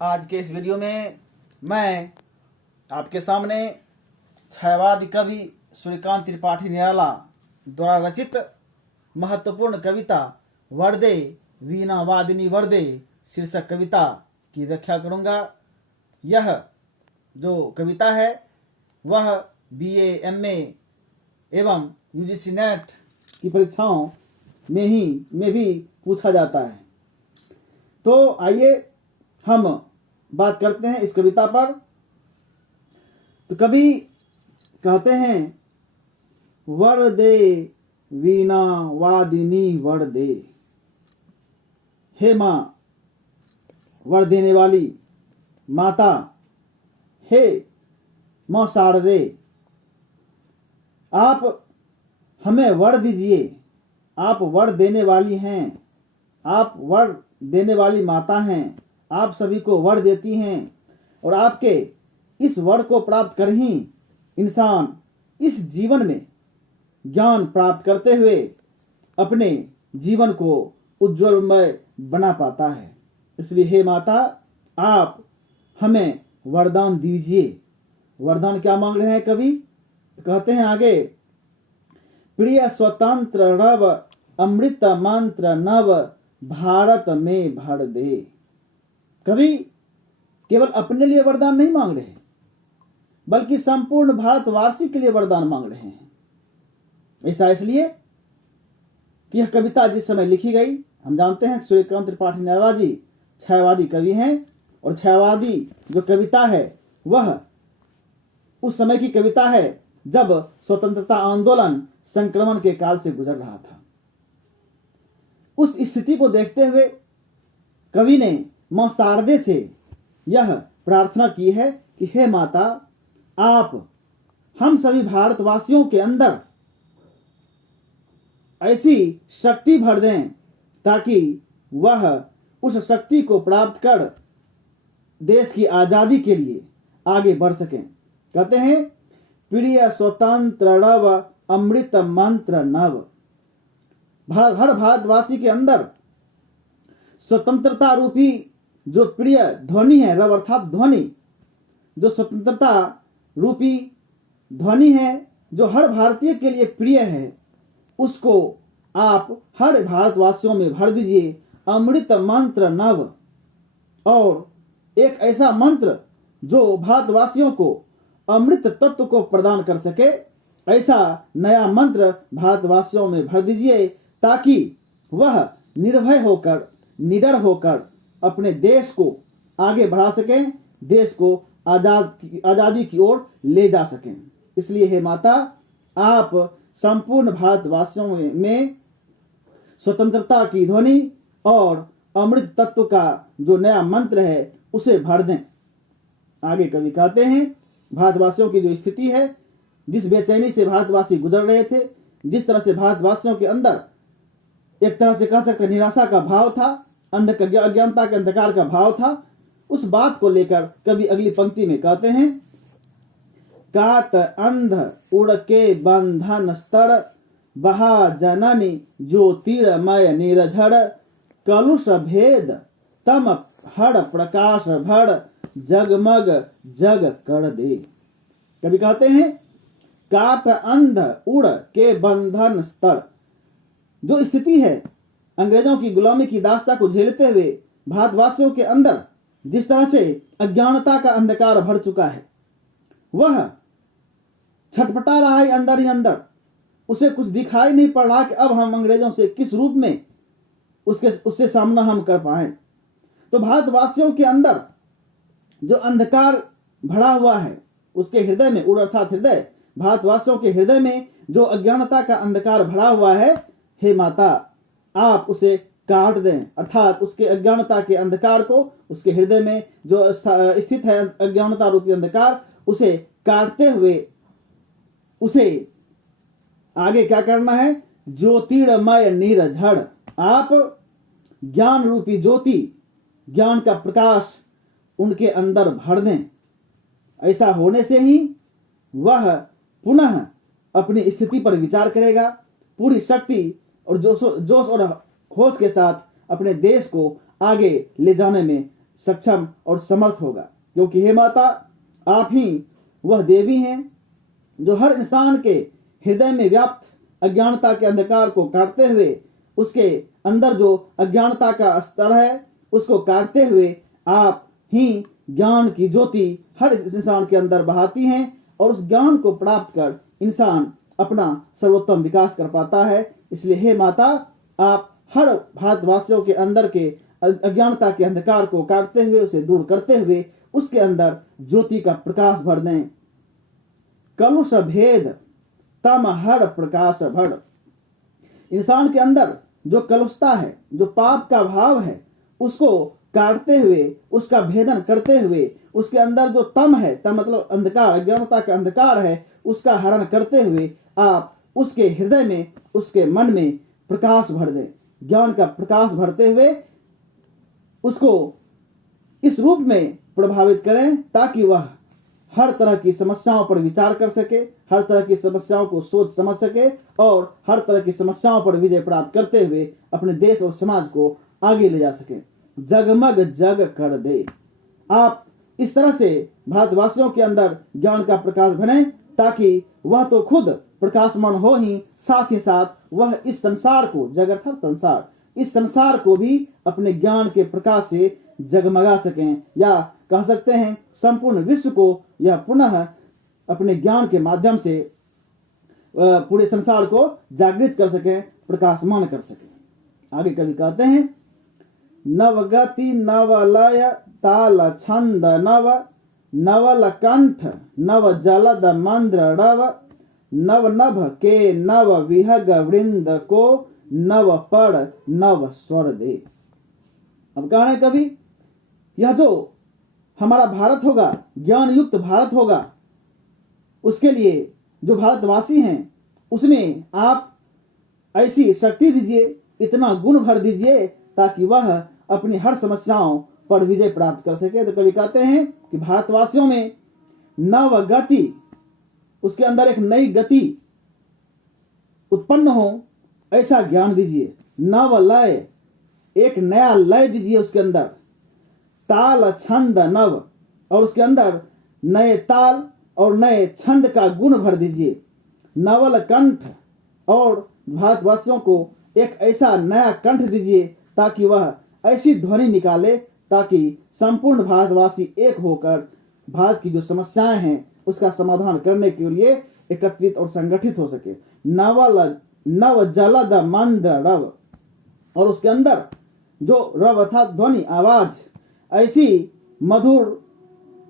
आज के इस वीडियो में मैं आपके सामने छायावादी कवि सूर्यकांत त्रिपाठी निराला द्वारा रचित महत्वपूर्ण कविता वर्दे वीणा वादिनी वर्दे शीर्षक कविता की व्याख्या करूंगा। यह जो कविता है वह BA MA एवं UGC नेट की परीक्षाओं में भी पूछा जाता है। तो आइए हम बात करते हैं इस कविता पर। तो कवि कहते हैं, वर्दे वीणा वादिनी वर्दे, हे माँ वर देने वाली माता, हे माँ शारदे, आप हमें वर दीजिए। आप वर देने वाली हैं, आप वर देने वाली माता हैं, आप सभी को वर देती हैं और आपके इस वर को प्राप्त कर ही इंसान इस जीवन में ज्ञान प्राप्त करते हुए अपने जीवन को उज्ज्वलमय बना पाता है। इसलिए हे माता, आप हमें वरदान दीजिए। वरदान क्या मांग रहे हैं कवि? कहते हैं आगे, प्रिय स्वतंत्र रव अमृत मंत्र नव भारत में भर दे। कवि केवल अपने लिए वरदान नहीं मांग रहे, बल्कि संपूर्ण भारतवासी के लिए वरदान मांग रहे हैं। ऐसा इसलिए कि यह कविता जिस समय लिखी गई, हम जानते हैं सूर्यकांत त्रिपाठी निराला जी छायावादी कवि हैं और छायावादी जो कविता है वह उस समय की कविता है जब स्वतंत्रता आंदोलन संक्रमण के काल से गुजर रहा था। उस स्थिति को देखते हुए कवि ने मां शारदे से यह प्रार्थना की है कि हे माता, आप हम सभी भारतवासियों के अंदर ऐसी शक्ति भर दें ताकि वह उस शक्ति को प्राप्त कर देश की आजादी के लिए आगे बढ़ सकें। कहते हैं, प्रिय स्वतंत्र रव अमृत मंत्र नव। हर भारतवासी के अंदर स्वतंत्रता रूपी जो प्रिय ध्वनि है, रव अर्थात ध्वनि, जो स्वतंत्रता रूपी ध्वनि है जो हर भारतीय के लिए प्रिय है, उसको आप हर भारतवासियों में भर दीजिए। अमृत मंत्र नव, और एक ऐसा मंत्र जो भारतवासियों को अमृत तत्व को प्रदान कर सके, ऐसा नया मंत्र भारतवासियों में भर दीजिए ताकि वह निर्भय होकर, निडर होकर अपने देश को आगे बढ़ा सकें, देश को आजादी की ओर ले जा सकें। इसलिए हे माता, आप संपूर्ण भारतवासियों में स्वतंत्रता की ध्वनि और अमृत तत्व का जो नया मंत्र है उसे भर दें। आगे कवि कहते हैं, भारतवासियों की जो स्थिति है, जिस बेचैनी से भारतवासी गुजर रहे थे, जिस तरह से भारतवासियों के अंदर एक तरह से कह सकते निराशा का भाव था, अज्ञानता के अंधकार का भाव था, उस बात को लेकर कवि अगली पंक्ति में कहते हैं, काट अंध उड़ के बंधन स्तर बहा जननी ज्योतिर्मय निरझड़ कलुष भेद तम हड़ प्रकाश भड़ जगमग जग कर दे। कवि कहते हैं, काट अंध उड़ के बंधन स्तर। जो स्थिति है अंग्रेजों की गुलामी की दास्ता को झेलते हुए भारतवासियों के अंदर जिस तरह से अज्ञानता का अंधकार भर चुका है, वह छटपटा रहा है अंदर ही अंदर। उसे कुछ दिखाई नहीं पड़ रहा कि अब हम अंग्रेजों से किस रूप में उससे सामना हम कर पाए। तो भारतवासियों के अंदर जो अंधकार भरा हुआ है, उसके हृदय में, उड़ अर्थात हृदय, भारतवासियों के हृदय में जो अज्ञानता का अंधकार भरा हुआ है, हे माता, आप उसे काट दें, अर्थात उसके अज्ञानता के अंधकार को, उसके हृदय में जो स्थित है अज्ञानता रूपी अंधकार, उसे काटते हुए उसे आगे क्या करना है? ज्योतिर्मय निरझड़। आप ज्ञान रूपी ज्योति, ज्ञान का प्रकाश उनके अंदर भर दें। ऐसा होने से ही वह पुनः अपनी स्थिति पर विचार करेगा, पूरी शक्ति और जोश और होश के साथ अपने देश को आगे ले जाने में सक्षम और समर्थ होगा। क्योंकि हे माता, आप ही वह देवी हैं जो हर इंसान के हृदय में व्याप्त अज्ञानता के अंधकार को काटते हुए, उसके अंदर जो अज्ञानता का स्तर है उसको काटते हुए आप ही ज्ञान की ज्योति हर इंसान के अंदर बहाती हैं, और उस ज्ञान को प्राप्त कर इंसान अपना सर्वोत्तम विकास कर पाता है। इसलिए हे माता, आप हर भारतवासियों के अंदर के अज्ञानता के अंधकार को काटते हुए, उसे दूर करते हुए उसके अंदर ज्योति का प्रकाश भर दें। कलुष भेद तम हर प्रकाश भर। इंसान के अंदर जो कलुषता है, जो पाप का भाव है, उसको काटते हुए, उसका भेदन करते हुए, उसके अंदर जो तम है, तम मतलब अंधकार, अज्ञानता का अंधकार है, उसका हरण करते हुए आप उसके हृदय में, उसके मन में प्रकाश भर दें। ज्ञान का प्रकाश भरते हुए उसको इस रूप में प्रभावित करें ताकि वह हर तरह की समस्याओं पर विचार कर सके, हर तरह की समस्याओं को सोच समझ सके और हर तरह की समस्याओं पर विजय प्राप्त करते हुए अपने देश और समाज को आगे ले जा सके। जगमग जग कर दे। आप इस तरह से भारतवासियों के अंदर ज्ञान का प्रकाश भरे ताकि वह तो खुद प्रकाशमान हो ही साथ वह इस संसार को, जगत संसार, इस संसार को भी अपने ज्ञान के प्रकाश से जगमगा सकें, या कह सकते हैं संपूर्ण विश्व को यह पुनः अपने ज्ञान के माध्यम से पूरे संसार को जागृत कर सकें, प्रकाशमान कर सकें। आगे कवि कहते हैं, नवगति नवलय ताल छंद नव, नवल कंठ नव जलद मंद्र रव, नव नभ के नव विहग वृंद को, नव पड़ नव स्वर दे। अब कह रहे कवि, यह जो हमारा भारत होगा, ज्ञान युक्त भारत होगा, उसके लिए जो भारतवासी हैं उसमें आप ऐसी शक्ति दीजिए, इतना गुण भर दीजिए ताकि वह अपनी हर समस्याओं पर विजय प्राप्त कर सके। तो कवि कहते हैं कि भारतवासियों में नव गति, उसके अंदर एक नई गति उत्पन्न हो, ऐसा ज्ञान दीजिए। नव लय, एक नया लय दीजिए उसके अंदर। ताल छंद नव, और उसके अंदर नए ताल और नए छंद का गुण भर दीजिए। नवल कंठ, और भारतवासियों को एक ऐसा नया कंठ दीजिए ताकि वह ऐसी ध्वनि निकाले ताकि संपूर्ण भारतवासी एक होकर भारत की जो समस्याएं हैं उसका समाधान करने के लिए एकत्रित और संगठित हो सके। नव जलद मंद्र रव, और उसके अंदर जो रव अर्थात ध्वनि, आवाज, ऐसी मधुर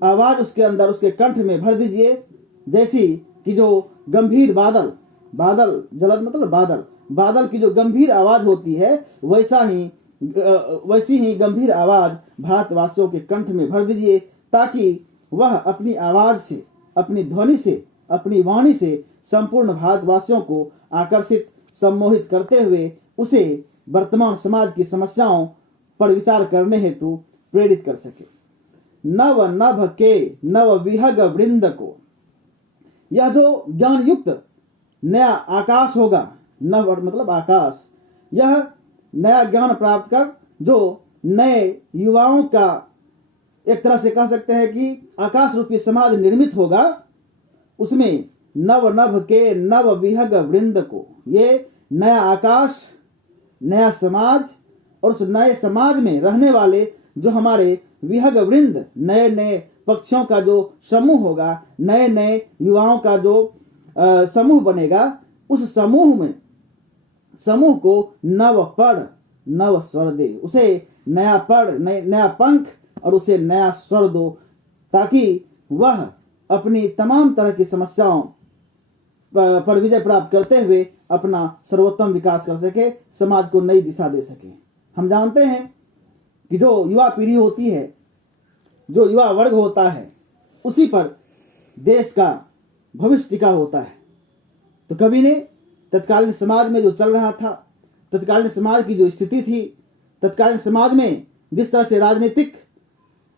आवाज उसके अंदर, उसके कंठ में भर दीजिए जैसी कि जो गंभीर बादल, जलद मतलब बादल की जो गंभीर आवाज होती है, वैसी ही गंभीर आवाज भारतवासियों के कंठ में भर दीजिए ताकि वह अपनी आवाज से, अपनी ध्वनि से, अपनी वाणी से संपूर्ण भारतवासियों को आकर्षित, सम्मोहित करते हुए उसे वर्तमान समाज की समस्याओं पर विचार करने हेतु प्रेरित कर सके। नव नभ के नव विहग वृंद को, यह जो ज्ञान युक्त नया आकाश होगा, नव मतलब आकाश, यह नया ज्ञान प्राप्त कर जो नए युवाओं का एक तरह से कह सकते हैं कि आकाश रूपी समाज निर्मित होगा, उसमें नव नभ के नव विहग वृंद को, ये नया आकाश, नया समाज, और उस नए समाज में रहने वाले जो हमारे विहग वृंद, नए नए पक्षियों का जो समूह होगा, नए नए युवाओं का जो समूह बनेगा, उस समूह को नव पड़ नव स्वर दे, उसे नया पड़, नया पंख और उसे नया स्वर दो ताकि वह अपनी तमाम तरह की समस्याओं पर विजय प्राप्त करते हुए अपना सर्वोत्तम विकास कर सके, समाज को नई दिशा दे सके। हम जानते हैं कि जो युवा पीढ़ी होती है, जो युवा वर्ग होता है, उसी पर देश का भविष्य टिका होता है। तो कवि ने तत्कालीन समाज में जो चल रहा था, तत्कालीन समाज की जो स्थिति थी, तत्कालीन समाज में जिस तरह से राजनीतिक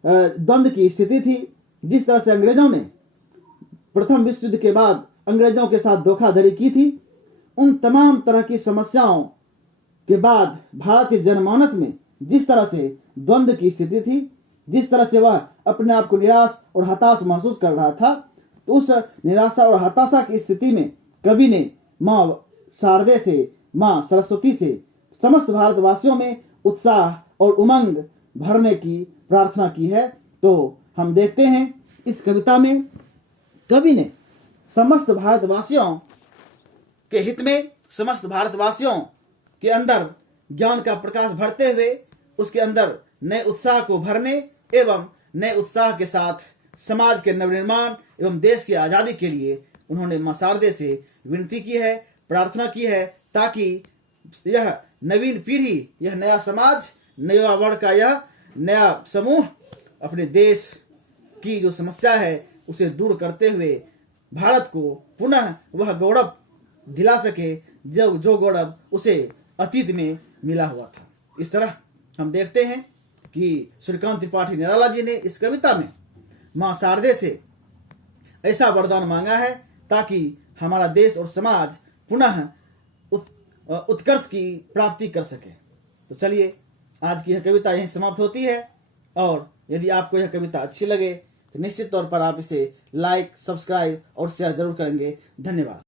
द्वंद्व की स्थिति थी, जिस तरह से अंग्रेजों ने प्रथम विश्व युद्ध के बाद अंग्रेजों के साथ धोखाधड़ी की थी, उन तमाम तरह की समस्याओं के बाद भारत के जनमानस में जिस तरह से द्वंद्व की स्थिति थी, जिस तरह से वह अपने आप को निराश और हताश महसूस कर रहा था, तो उस निराशा और हताशा की स्थिति में कवि ने माँ शारदे से, माँ सरस्वती से समस्त भारतवासियों में उत्साह और उमंग भरने की प्रार्थना की है। तो हम देखते हैं इस कविता में कवि ने समस्त भारतवासियों के हित में, समस्त भारतवासियों के अंदर ज्ञान का प्रकाश भरते हुए उसके अंदर नए उत्साह को भरने एवं नए उत्साह के साथ समाज के नवनिर्माण एवं देश की आज़ादी के लिए उन्होंने मां शारदे से विनती की है, प्रार्थना की है, ताकि यह नवीन पीढ़ी, यह नया समाज, नया वर्ग का यह नया समूह अपने देश की जो समस्या है उसे दूर करते हुए भारत को पुनः वह गौरव दिला सके जो गौरव उसे अतीत में मिला हुआ था। इस तरह हम देखते हैं कि सूर्यकांत त्रिपाठी निराला जी ने इस कविता में मां शारदे से ऐसा वरदान मांगा है ताकि हमारा देश और समाज पुनः उत्कर्ष की प्राप्ति कर सके। तो चलिए, आज की यह कविता यहीं समाप्त होती है, और यदि आपको यह कविता अच्छी लगे तो निश्चित तौर पर आप इसे लाइक, सब्सक्राइब और शेयर जरूर करेंगे। धन्यवाद।